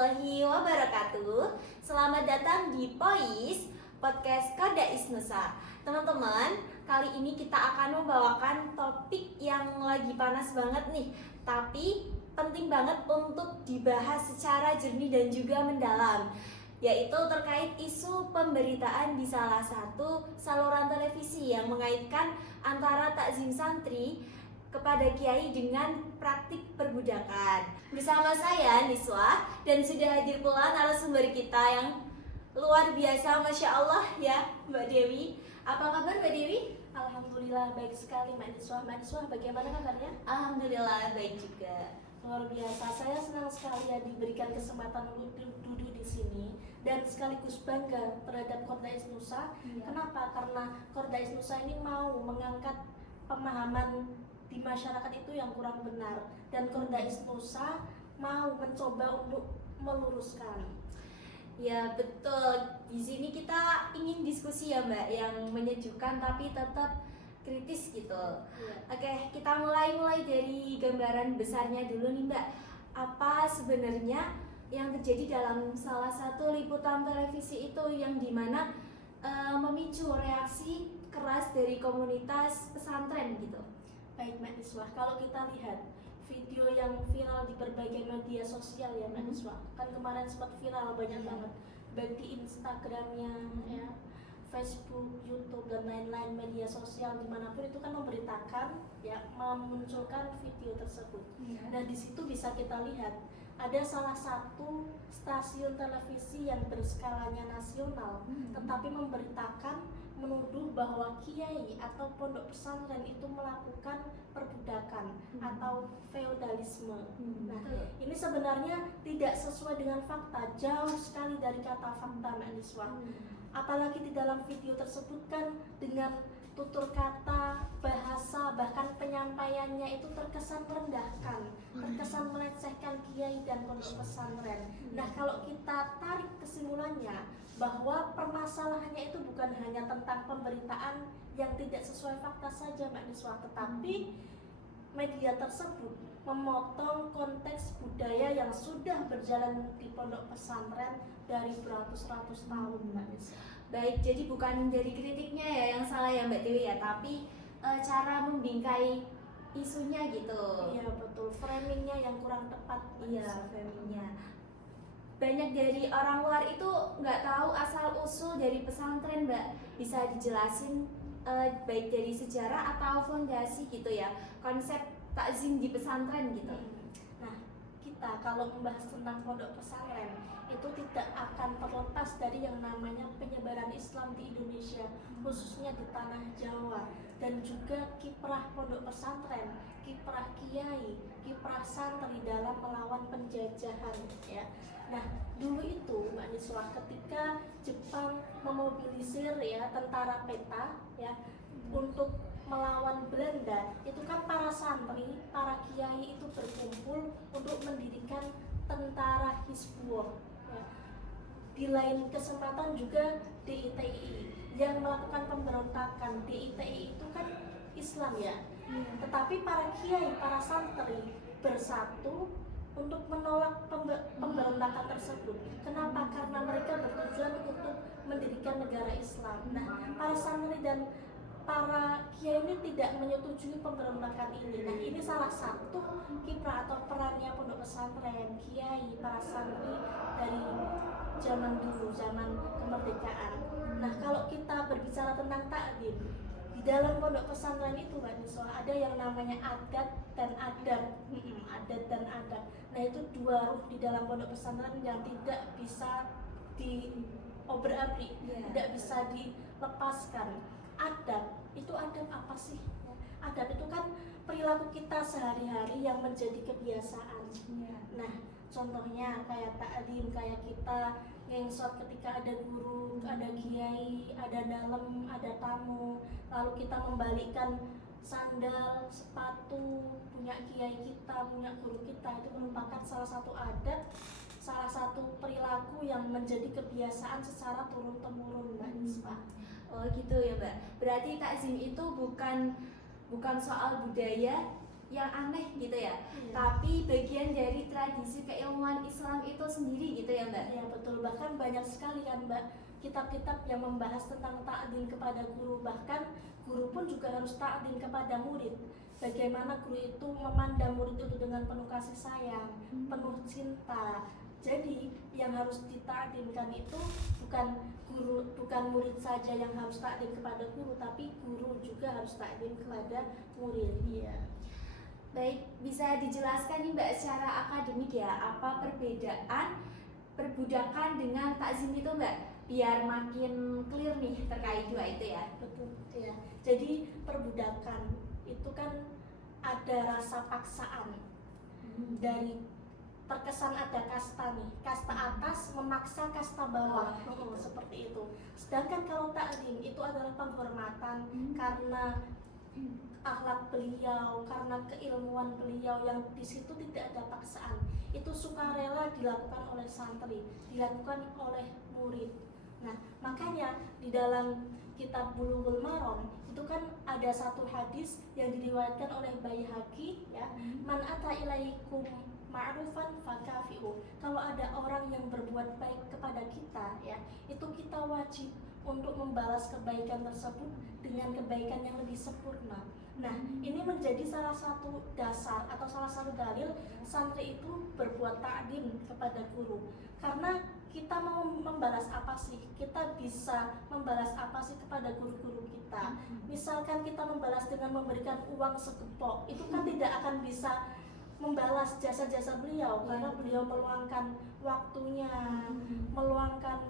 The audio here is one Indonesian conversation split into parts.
warahmatullahi wabarakatuh. Selamat datang di POIS Podcast Kodais Nusa. Teman-teman, kali ini kita akan membawakan topik yang lagi panas banget nih, tapi penting banget untuk dibahas secara jernih dan juga mendalam, yaitu terkait isu pemberitaan di salah satu saluran televisi yang mengaitkan antara takzim santri kepada kiai dengan praktik perbudakan. Bersama saya Niswa, dan sudah hadir pula narasumber kita yang luar biasa, Masya Allah ya, Mbak Dewi. Apa kabar Mbak Dewi? Alhamdulillah baik sekali Mbak Niswa. Mbak Niswa, bagaimana kabarnya? Alhamdulillah baik juga. Luar biasa, saya senang sekali ya diberikan kesempatan untuk duduk di sini dan sekaligus bangga terhadap Kodais Nusa. Kenapa? Karena Kodais Nusa ini mau mengangkat pemahaman di masyarakat itu yang kurang benar, dan Kodais Nusa mau mencoba untuk meluruskan. Ya betul. Di sini kita ingin diskusi ya Mbak, yang menyejukkan tapi tetap kritis gitu. Oke, kita mulai dari gambaran besarnya dulu nih Mbak. Apa sebenarnya yang terjadi dalam salah satu liputan televisi itu yang dimana memicu reaksi keras dari komunitas pesantren gitu? Baik Mbak Niswa, kalau kita lihat video yang viral di berbagai media sosial ya Mbak Niswa, kan kemarin sempat viral banyak banget, baik di Instagramnya ya, Facebook, YouTube dan lain-lain media sosial dimanapun itu kan memberitakan ya, memunculkan video tersebut. Nah di situ bisa kita lihat ada salah satu stasiun televisi yang berskalanya nasional, tetapi memberitakan, menuduh bahwa kiai atau pondok pesantren itu melakukan perbudakan atau feodalisme. Nah, ini sebenarnya tidak sesuai dengan fakta, jauh sekali dari kata fakta Mbak Niswa. Apalagi di dalam video tersebut kan dengan tutur kata, bahasa, bahkan penyampaiannya itu terkesan merendahkan, terkesan melecehkan kiai dan pondok pesantren. Nah, kalau kita tarik kesimpulannya bahwa permasalahannya itu bukan hanya tentang pemberitaan yang tidak sesuai fakta saja Mbak Niswa, tetapi media tersebut memotong konteks budaya yang sudah berjalan di pondok pesantren dari beratus-ratus tahun Mbak Niswa. Baik, jadi bukan dari kritiknya ya yang salah ya Mbak Dewi ya, tapi cara membingkai isunya gitu. Iya betul, framingnya yang kurang tepat. Iya, framingnya. Banyak dari orang luar itu nggak tahu asal usul dari pesantren Mbak. Bisa dijelasin baik dari sejarah atau fondasi gitu ya, konsep takzim di pesantren gitu. Nah, kita kalau membahas tentang pondok pesantren itu tidak akan terlepas dari yang namanya penyebaran Islam di Indonesia, khususnya di tanah Jawa, dan juga kiprah pondok pesantren, kiprah kiai, kiprah santri dalam melawan penjajahan ya. Nah, dulu itu Mbak Niswa, ketika Jepang memobilisir ya tentara peta ya untuk melawan Belanda, itu kan para santri, para kiai itu berkumpul untuk mendirikan tentara Hizbullah ya. Di lain kesempatan juga DITI yang melakukan pemberontakan. DITI itu kan Islam ya, tetapi para kiai, para santri bersatu untuk menolak pemberontakan tersebut. Kenapa? Karena mereka bertujuan untuk mendirikan negara Islam. Nah, para santri dan para kiai ini tidak menyetujui pemberontakan ini. Nah, ini salah satu kiprah atau perannya pondok pesantren, kiai, para santri dari zaman dulu, zaman kemerdekaan. Nah, kalau kita berbicara tentang takdim, di dalam pondok pesantren itu Mbak Niswa ada yang namanya adat dan adab. Adat dan adab. Nah, itu dua ruh di dalam pondok pesantren yang tidak bisa diobrak-abrik, tidak bisa dilepaskan. Adab itu, adab apa sih? Adab itu kan perilaku kita sehari-hari yang menjadi kebiasaan. Nah, contohnya kayak takdim, kayak kita ngengsot ketika ada guru, ada kiai, ada dalam, ada tamu, lalu kita membalikkan sandal, sepatu punya kiai kita, punya guru kita, itu merupakan salah satu adat, salah satu perilaku yang menjadi kebiasaan secara turun-temurun Mbak Niswa. Oh gitu ya Mbak. Berarti takzim itu bukan soal budaya, yang aneh gitu ya. Iya. Tapi bagian dari tradisi keilmuan Islam itu sendiri gitu ya Mbak. Ya betul, bahkan banyak sekali kan Mbak kitab-kitab yang membahas tentang ta'zim kepada guru, bahkan guru pun juga harus ta'zim kepada murid. Bagaimana guru itu memandang murid itu dengan penuh kasih sayang, penuh cinta. Jadi yang harus dita'zimkan itu bukan guru, bukan murid saja yang harus ta'zim kepada guru, tapi guru juga harus ta'zim kepada murid. Iya. Baik, bisa dijelaskan nih Mbak secara akademik ya, apa perbedaan perbudakan dengan takzim itu Mbak? Biar makin clear nih terkait dua itu ya. Betul ya. Jadi perbudakan itu kan ada rasa paksaan dari terkesan ada kasta nih, kasta atas memaksa kasta bawah, seperti itu. Sedangkan kalau taklim itu adalah penghormatan karena akhlak beliau, karena keilmuan beliau yang di situ tidak ada paksaan. Itu sukarela dilakukan oleh santri, dilakukan oleh murid. Nah, makanya di dalam kitab Bulughul Maram itu kan ada satu hadis yang diriwayatkan oleh Baihaqi ya, man ata ilaikum ma'rufan fakafi'u. Kalau ada orang yang berbuat baik kepada kita ya, itu kita wajib untuk membalas kebaikan tersebut dengan kebaikan yang lebih sempurna. Nah, ini menjadi salah satu dasar atau salah satu dalil santri itu berbuat ta'zim kepada guru. Karena kita mau membalas apa sih? Kita bisa membalas apa sih kepada guru-guru kita? Misalkan kita membalas dengan memberikan uang segepok, itu kan tidak akan bisa membalas jasa-jasa beliau karena beliau meluangkan waktunya, meluangkan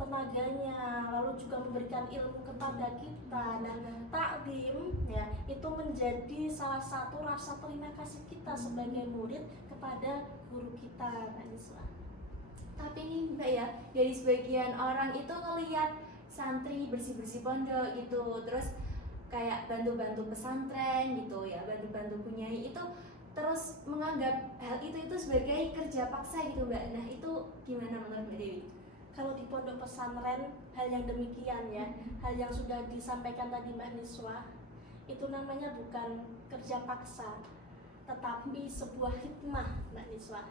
tenaganya, lalu juga memberikan ilmu kepada kita. Dan takdim ya itu menjadi salah satu rasa terima kasih kita sebagai murid kepada guru kita, Mbak Niswa. Tapi nih Mbak ya, dari sebagian orang itu ngelihat santri bersih-bersih pondok gitu, terus kayak bantu-bantu pesantren gitu ya, bantu-bantu punyai itu, terus menganggap hal itu sebagai kerja paksa gitu Mbak. Nah itu gimana menurut Mbak Dewi? Kalau di pondok pesantren hal yang demikian ya, hal yang sudah disampaikan tadi Mbak Niswa, itu namanya bukan kerja paksa, tetapi sebuah hikmah Mbak Niswa.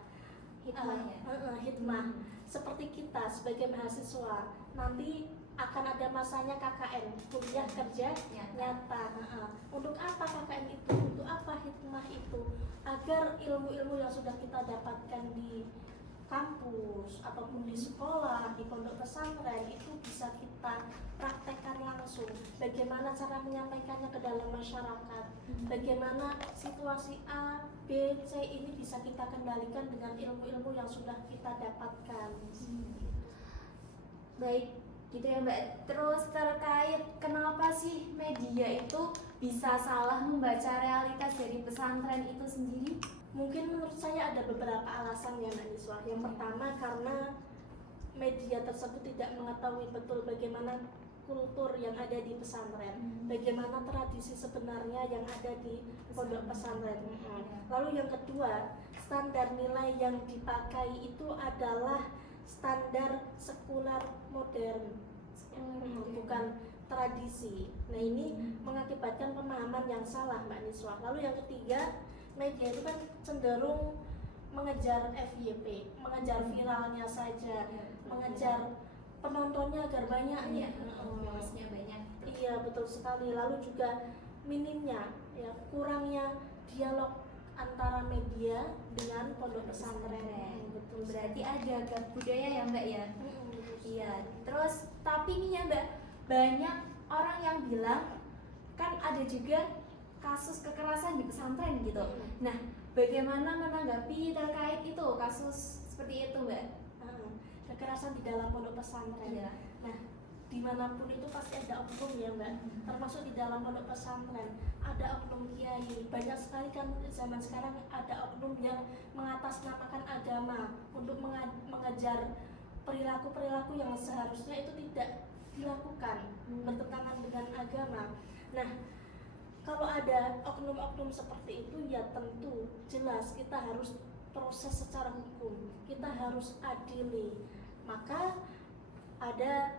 Hikmah. Seperti kita sebagai mahasiswa nanti akan ada masanya KKN, kuliah kerja nyata. Untuk apa KKN itu? Untuk apa hikmah itu? Agar ilmu-ilmu yang sudah kita dapatkan di kampus ataupun di sekolah, di pondok pesantren itu bisa kita praktekkan langsung. Bagaimana cara menyampaikannya ke dalam masyarakat, bagaimana situasi A, B, C ini bisa kita kendalikan dengan ilmu-ilmu yang sudah kita dapatkan. Baik, gitu ya Mbak. Terus terkait kenapa sih media itu bisa salah membaca realitas dari pesantren itu sendiri? Mungkin menurut saya ada beberapa alasan ya Mbak Niswa. Yang pertama karena media tersebut tidak mengetahui betul bagaimana kultur yang ada di pesantren, bagaimana tradisi sebenarnya yang ada di pondok pesantren. Lalu yang kedua, standar nilai yang dipakai itu adalah standar sekuler modern, bukan tradisi. Nah ini mengakibatkan pemahaman yang salah Mbak Niswa. Lalu yang ketiga, media itu kan cenderung mengejar FYP, mengejar viralnya saja, mengejar penontonnya agar banyak nih. Viewers-nya banyak. Iya betul sekali. Lalu juga minimnya, ya kurangnya dialog antara media dengan pondok pesantren. Betul. Berarti ada gap budaya ya Mbak ya. Iya. Terus tapi nih ya Mbak, banyak orang yang bilang kan ada juga kasus kekerasan di pesantren gitu. Nah, bagaimana menanggapi terkait itu kasus seperti itu, Mbak? Kekerasan di dalam pondok pesantren. Iya. Nah, dimanapun itu pasti ada oknum ya Mbak. Termasuk di dalam pondok pesantren ada oknum kiai. Banyak sekali kan zaman sekarang ada oknum yang mengatasnamakan agama untuk mengejar perilaku-perilaku yang seharusnya itu tidak dilakukan, bertentangan dengan agama. Nah, kalau ada oknum-oknum seperti itu ya tentu jelas kita harus proses secara hukum, kita harus adili. Maka ada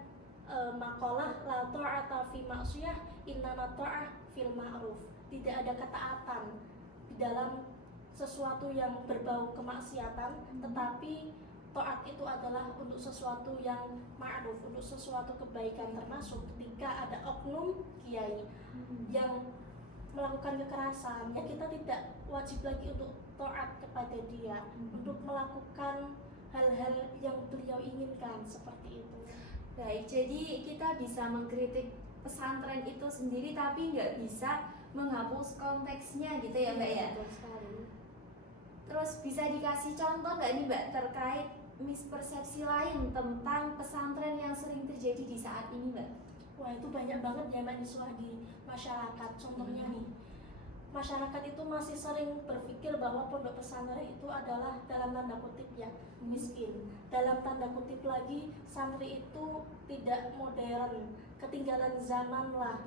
makalah la ta'ata fi ma'siyah innama ta'ah fil ma'ruf. Tidak ada ketaatan di dalam sesuatu yang berbau kemaksiatan, tetapi taat itu adalah untuk sesuatu yang ma'ruf, untuk sesuatu kebaikan, termasuk ketika ada oknum kiai yang melakukan kekerasan, ya kita tidak wajib lagi untuk taat kepada dia, untuk melakukan hal-hal yang beliau inginkan seperti itu. Baik, jadi kita bisa mengkritik pesantren itu sendiri tapi nggak bisa menghapus konteksnya gitu ya Mbak ya? Betul sekali. Terus bisa dikasih contoh nggak nih Mbak terkait mispersepsi lain tentang pesantren yang sering terjadi di saat ini Mbak? Wah, itu banyak banget ya Mbak Niswa di masyarakat. Contohnya nih, masyarakat itu masih sering berpikir bahwa pondok pesantren itu adalah dalam tanda kutip ya miskin. Dalam tanda kutip lagi, santri itu tidak modern, ketinggalan zaman lah,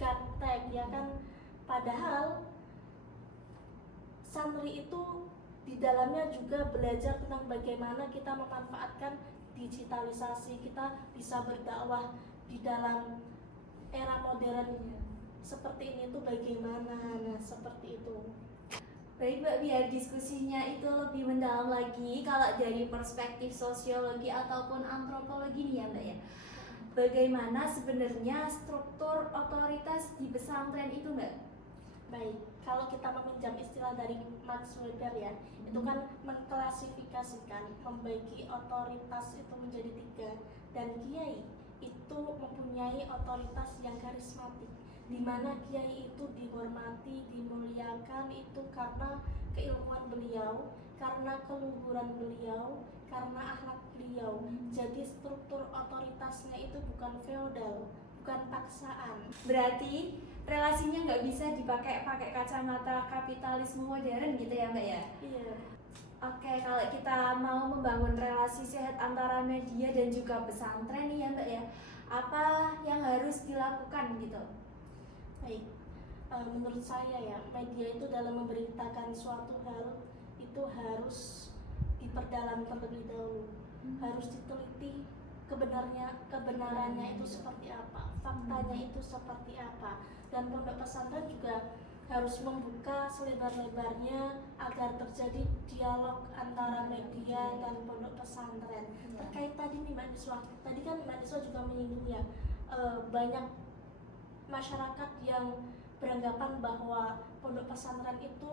gaptek ya kan. Padahal santri itu di dalamnya juga belajar tentang bagaimana kita memanfaatkan digitalisasi, kita bisa berdakwah di dalam era modern seperti ini tuh bagaimana. Nah, seperti itu. Baik Mbak, biar diskusinya itu lebih mendalam lagi kalau dari perspektif sosiologi ataupun antropologi nih ya Mbak ya. Bagaimana sebenarnya struktur otoritas di pesantren itu Mbak? Baik, kalau kita meminjam istilah dari Max Weber ya, itu kan mengklasifikasikan, membagi otoritas itu menjadi 3, dan kiai itu mempunyai otoritas yang karismatik, di mana kiai itu dihormati, dimuliakan itu karena keilmuan beliau, karena keluhuran beliau, karena akhlak beliau. Jadi struktur otoritasnya itu bukan feodal, bukan paksaan. Berarti relasinya nggak bisa pakai kacamata kapitalisme modern gitu ya Mbak ya? Iya. Oke, kalau kita mau membangun relasi sehat antara media dan juga pesantren nih ya Mbak ya, apa yang harus dilakukan gitu? Baik, menurut saya ya, media itu dalam memberitakan suatu hal itu harus diperdalam terlebih dahulu, harus diteliti kebenarannya itu seperti apa, faktanya itu seperti apa, dan pondok pesantren juga harus membuka selebar-lebarnya agar terjadi dialog antara media dan pondok pesantren. Terkait tadi nih Mbak Niswa, tadi kan Mbak Niswa juga menyinggung ya, banyak masyarakat yang beranggapan bahwa pondok pesantren itu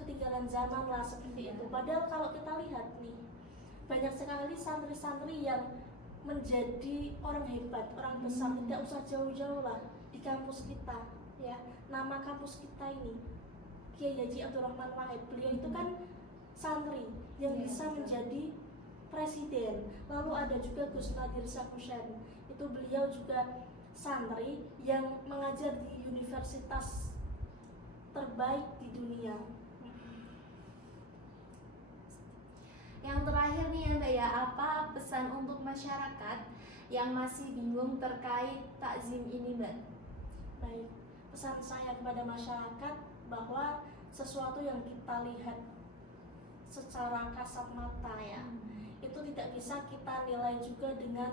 ketinggalan zaman lah seperti itu. Padahal kalau kita lihat nih, banyak sekali santri-santri yang menjadi orang hebat, orang besar, tidak usah jauh-jauh lah di kampus kita ya. Nama kampus kita ini Kiai Haji Abdurrahman Wahid, beliau itu kan santri yang bisa menjadi presiden. Lalu ada juga Gus Nadir Sakushan, itu beliau juga santri yang mengajar di universitas terbaik di dunia. Yang terakhir nih ya Mbak ya, apa pesan untuk masyarakat yang masih bingung terkait takzim ini Mbak? Baik, pesan saya kepada masyarakat bahwa sesuatu yang kita lihat secara kasat mata ya, itu tidak bisa kita nilai juga dengan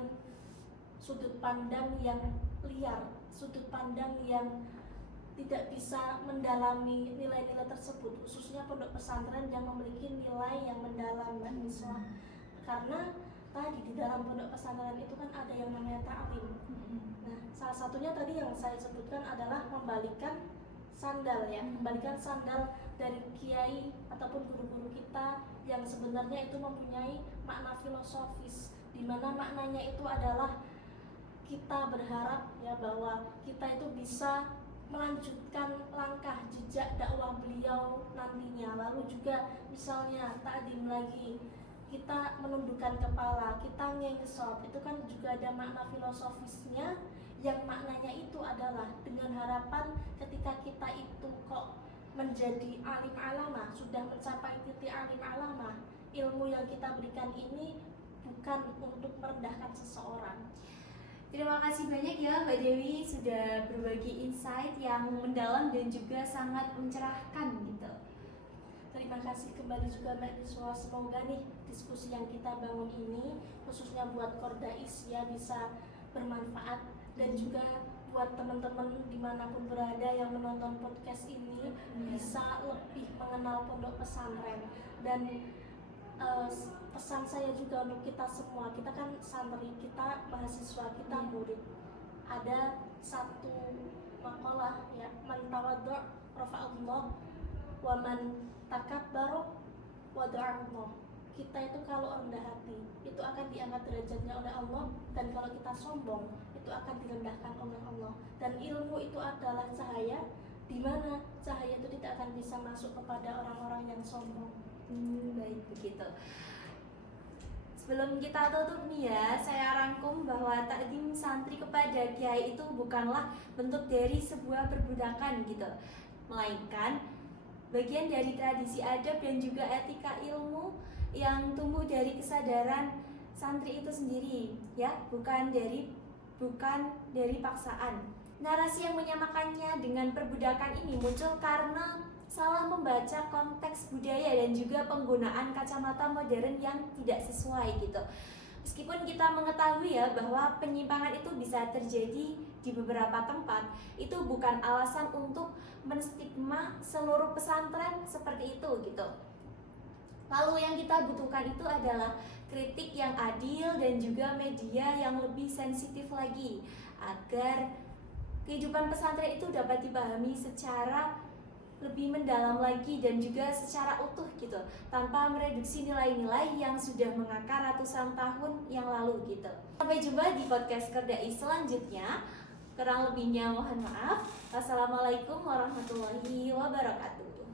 sudut pandang yang liar, sudut pandang yang tidak bisa mendalami nilai-nilai tersebut, khususnya pondok pesantren yang memiliki nilai yang mendalam Mbak Niswa. Karena tadi di dalam pondok pesantren itu kan ada yang namanya ta'lim. Nah, salah satunya tadi yang saya sebutkan adalah membalikan sandal ya, membalikan sandal dari kiai ataupun guru-guru kita yang sebenarnya itu mempunyai makna filosofis, di mana maknanya itu adalah kita berharap ya bahwa kita itu bisa melanjutkan langkah jejak dakwah beliau nantinya. Lalu juga misalnya takdim lagi, kita menundukkan kepala, kita ngengsot, itu kan juga ada makna filosofisnya, yang maknanya itu adalah dengan harapan ketika kita itu kok menjadi alim alamah, sudah mencapai titik alim alamah, ilmu yang kita berikan ini bukan untuk merendahkan seseorang. Terima kasih banyak ya Mbak Dewi sudah berbagi insight yang mendalam dan juga sangat mencerahkan gitu. Terima kasih kembali juga Mbak Niswa. Semoga nih diskusi yang kita bangun ini khususnya buat Kordais ya bisa bermanfaat dan juga buat teman-teman dimanapun berada yang menonton podcast ini bisa lebih mengenal pondok pesantren. Dan pesan saya juga untuk kita semua, kita kan santri, kita mahasiswa, kita murid. Ada satu makalah ya, man tawaddu' rafa'allah wa man takabbaru wada'allah. Kita itu kalau rendah hati itu akan diangkat derajatnya oleh Allah, dan kalau kita sombong itu akan direndahkan oleh Allah. Dan ilmu itu adalah cahaya, di mana cahaya itu tidak akan bisa masuk kepada orang-orang yang sombong. Baik begitu. Sebelum kita tutup nih ya, saya rangkum bahwa takdim santri kepada kiai itu bukanlah bentuk dari sebuah perbudakan gitu, melainkan bagian dari tradisi adab dan juga etika ilmu yang tumbuh dari kesadaran santri itu sendiri, ya, bukan dari paksaan. Narasi yang menyamakannya dengan perbudakan ini muncul karena salah membaca konteks budaya dan juga penggunaan kacamata modern yang tidak sesuai gitu. Meskipun kita mengetahui ya bahwa penyimpangan itu bisa terjadi di beberapa tempat, itu bukan alasan untuk menstigma seluruh pesantren seperti itu gitu. Lalu yang kita butuhkan itu adalah kritik yang adil dan juga media yang lebih sensitif lagi, agar kehidupan pesantren itu dapat dipahami secara lebih mendalam lagi dan juga secara utuh gitu, tanpa mereduksi nilai-nilai yang sudah mengakar ratusan tahun yang lalu gitu. Sampai jumpa di podcast Kerdai selanjutnya. Kurang lebihnya mohon maaf. Wassalamualaikum warahmatullahi wabarakatuh.